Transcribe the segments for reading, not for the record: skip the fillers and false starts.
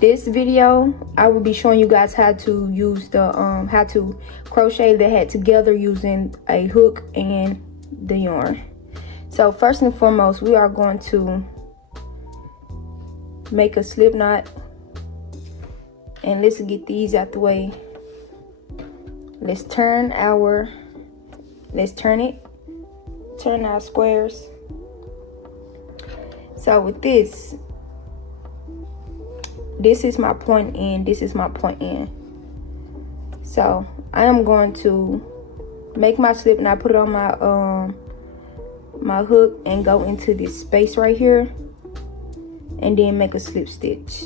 this video I will be showing you guys how to use the how to crochet the hat together using a hook and the yarn. So first and foremost, we are going to make a slip knot, and let's get these out the way. Let's turn our squares. So with this is my point end, this is my point end. So I am going to make my slip knot, put it on my hook, and go into this space right here, and then make a slip stitch.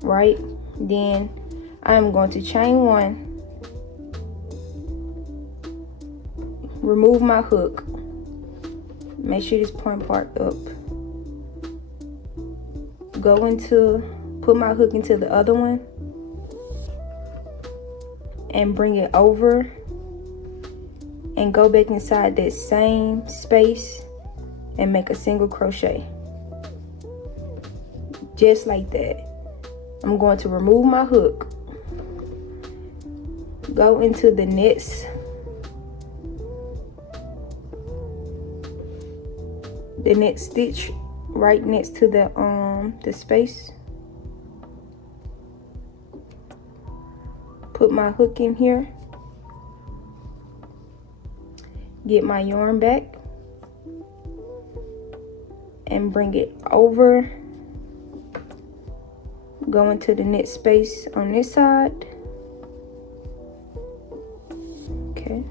Right, then I am going to chain one, remove my hook, make sure this point part up, put my hook into the other one and bring it over, and go back inside that same space and make a single crochet, just like that. I'm going to remove my hook, go into the next stitch right next to the space, put my hook in here, get my yarn back and bring it over, go into the next space on this side. Okay,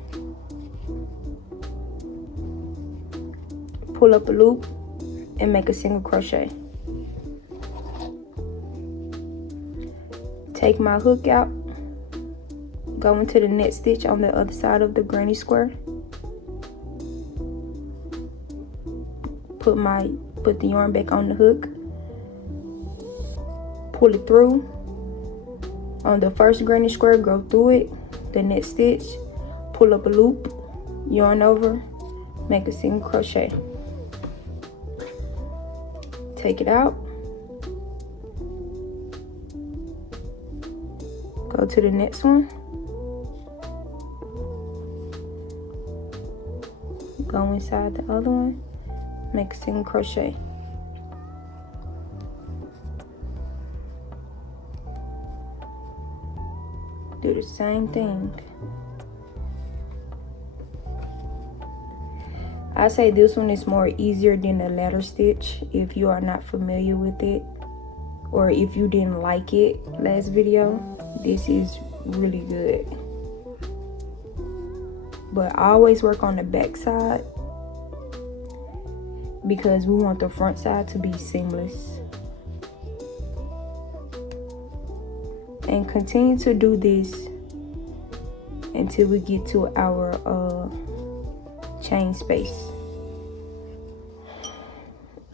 pull up a loop and make a single crochet. Take my hook out, go into the next stitch on the other side of the granny square, put the yarn back on the hook, pull it through on the first granny square, go through it, the next stitch, pull up a loop, yarn over, make a single crochet. Take it out, go to the next one, go inside the other one, make a single crochet. Do the same thing. I say this one is more easier than the ladder stitch if you are not familiar with it, or if you didn't like it last video. This is really good, but I always work on the back side because we want the front side to be seamless. And continue to do this until we get to our chain space.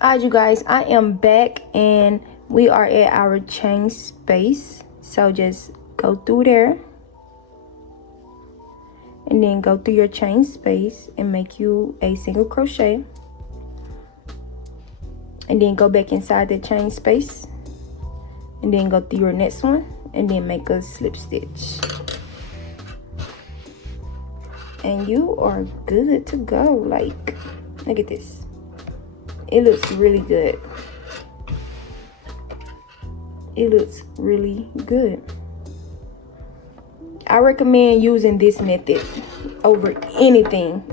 Alright, you guys, I am back and we are at our chain space. So just go through there and then go through your chain space and make you a single crochet, and then go back inside the chain space and then go through your next one and then make a slip stitch, and you are good to go. Like, look at this, it looks really good. It looks really good. I recommend using this method over anything.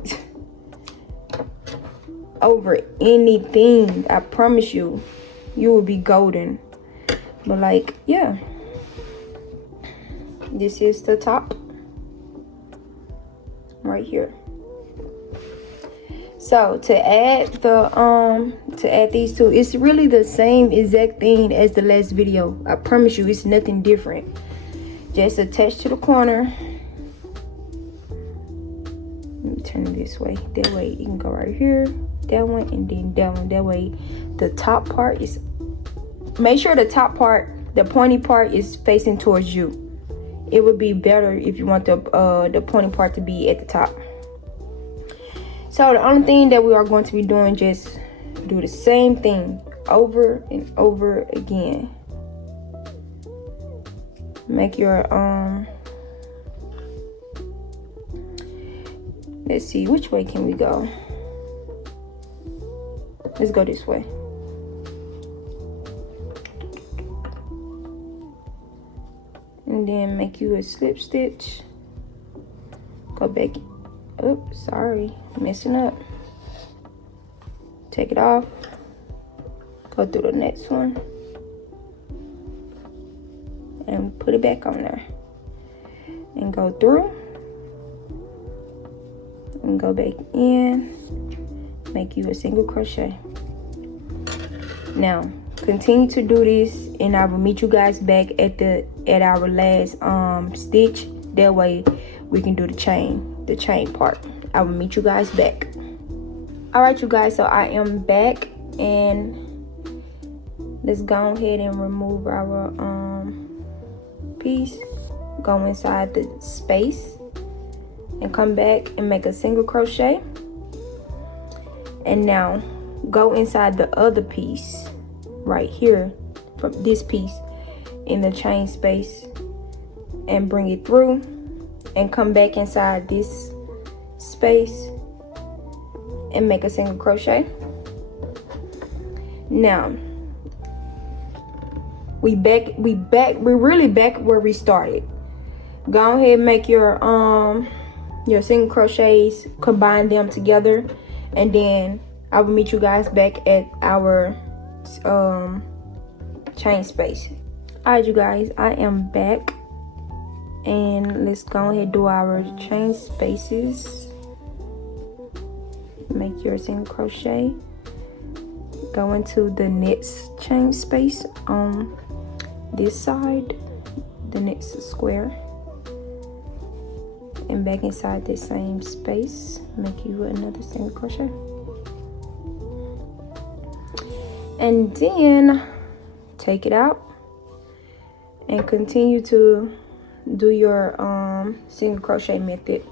Over anything. I promise you, you will be golden. But like, yeah, this is the top right here. So to add these two, it's really the same exact thing as the last video. I promise you, it's nothing different. Just attach to the corner. Let me turn it this way. That way you can go right here, that one, and then that one. That way the top part is, make sure the top part, the pointy part, is facing towards you. It would be better if you want the pointy part to be at the top. So the only thing that we are going to be doing, just do the same thing over and over again. Make your let's see, which way can we go? Let's go this way. And then make you a slip stitch. Go back. Oops, sorry, messing up. Take it off. Go through the next one. And put it back on there. And go through. And go back in. Make you a single crochet. Now, continue to do this, and I will meet you guys back at our last stitch. That way we can do the chain part. I will meet you guys back. All right, you guys, so I am back, and let's go ahead and remove our piece. Go inside the space and come back and make a single crochet. And now go inside the other piece right here, from this piece in the chain space, and bring it through and come back inside this space and make a single crochet. Now we're really back where we started. Go ahead and make your single crochets, combine them together, and then I will meet you guys back at our chain space. All right, you guys, I am back, and let's go ahead and do our chain spaces. Make your single crochet, go into the next chain space on this side, the next square, and back inside the same space, make you another single crochet. And then take it out and continue to do your single crochet method,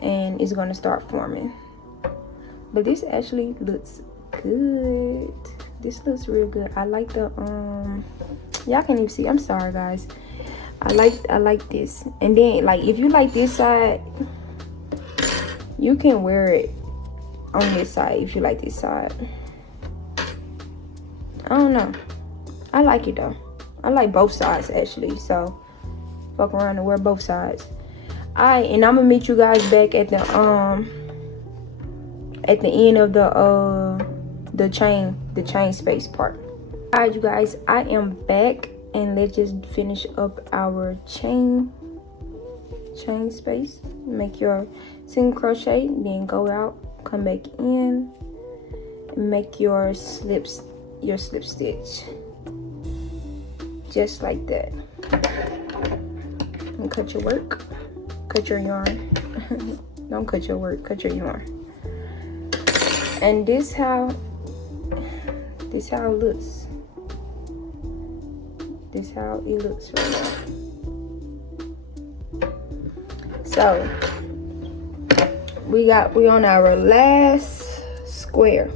and it's going to start forming. But this actually looks good. This looks real good. I like the y'all can't even see, I'm sorry guys. I like this. And then, like, if you like this side, you can wear it on this side if you like this side. I don't know, I like it though. I like both sides actually, so fuck around and wear both sides. Alright, and I'm gonna meet you guys back at the end of the chain space part. Alright, you guys, I am back, and let's just finish up our chain space. Make your single crochet, then go out, come back in, and make your slip stitch just like that, and cut your work, cut your yarn. Don't cut your work, cut your yarn. And this how it looks. This how it looks right now. So we on our last square,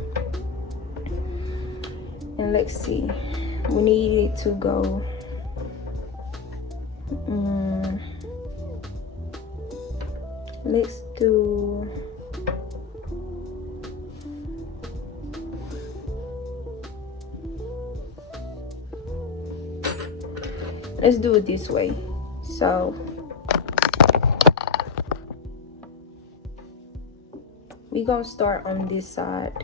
and let's see, we need it to go let's do it this way. So we gonna start on this side,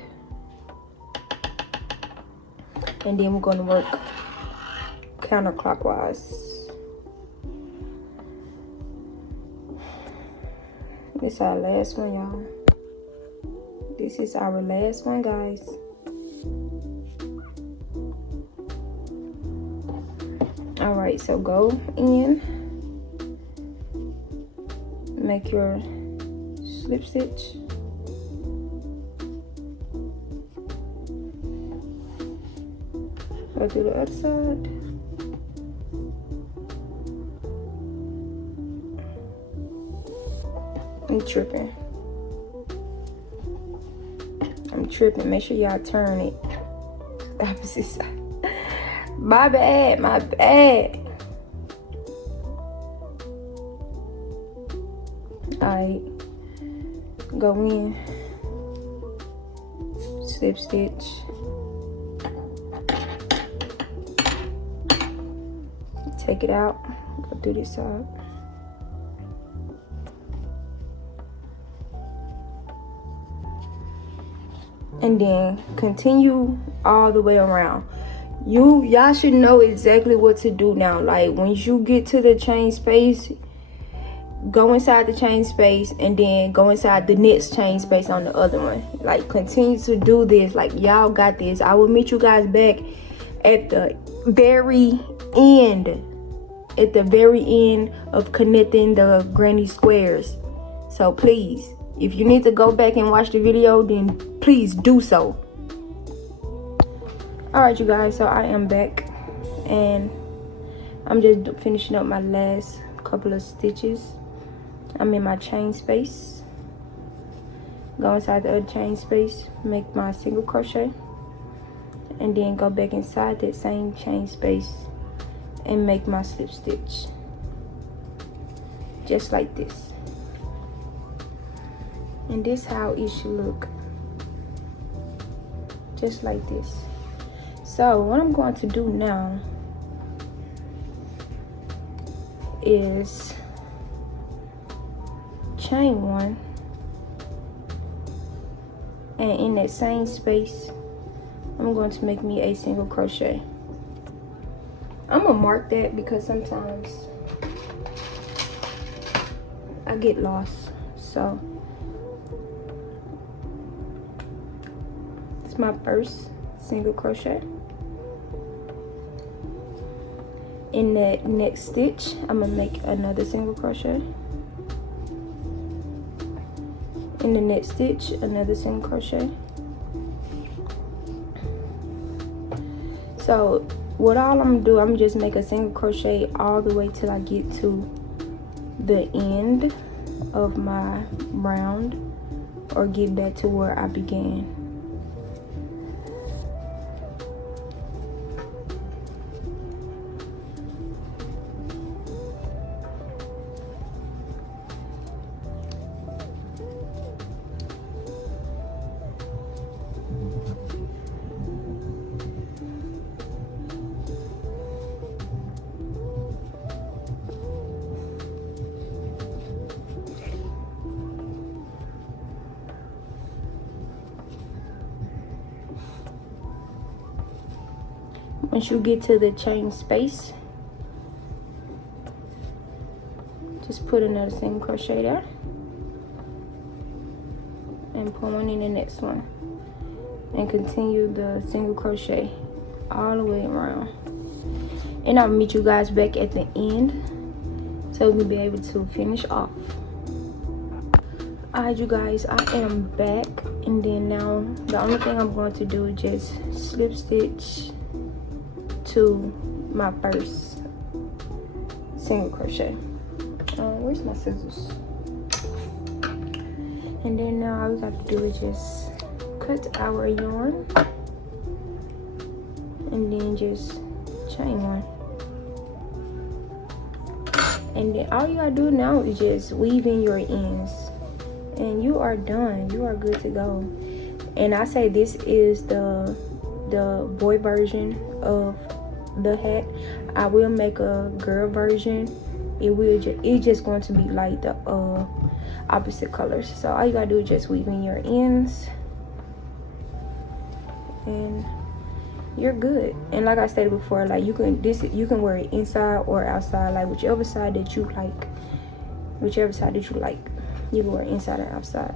and then we're gonna work counterclockwise. This is our last one, y'all. This is our last one, guys. All right, so go in, make your slip stitch, go to the other side, I'm tripping, make sure y'all turn it. the opposite side. My bad, my bad. Alright, go in, slip stitch, take it out, go through this side. And then continue all the way around. Y'all should know exactly what to do now. Like once you get to the chain space, go inside the chain space and then go inside the next chain space on the other one. Like continue to do this. Like y'all got this. I will meet you guys back at the very end. At the very end of connecting the granny squares. So please, if you need to go back and watch the video, then please do so. Alright you guys, so I am back and I'm just finishing up my last couple of stitches. I'm in my chain space. Go inside the other chain space, make my single crochet, and then go back inside that same chain space and make my slip stitch. Just like this. And this how it should look. Just like this. So what I'm going to do now is chain one, and in that same space I'm going to make me a single crochet. I'm gonna mark that because sometimes I get lost. So it's my first single crochet. In that next stitch I'm gonna make another single crochet. In the next stitch another single crochet. So what all I'm gonna do, I'm just make a single crochet all the way till I get to the end of my round or get back to where I began. Once you get to the chain space, just put another single crochet there and pull one in the next one and continue the single crochet all the way around. And I'll meet you guys back at the end so we'll be able to finish off. Alright you guys, I am back, and then now the only thing I'm going to do is just slip stitch to my first single crochet. Where's my scissors? And then now all we got to do is just cut our yarn and then just chain one. And then all you gotta do now is just weave in your ends and you are done. You are good to go. And I say this is the boy version of the hat. I will make a girl version. It's just going to be like the opposite colors. So all you gotta do is just weave in your ends and you're good. And like I stated before, like you can wear it inside or outside, like whichever side that you like. You can wear it inside or outside.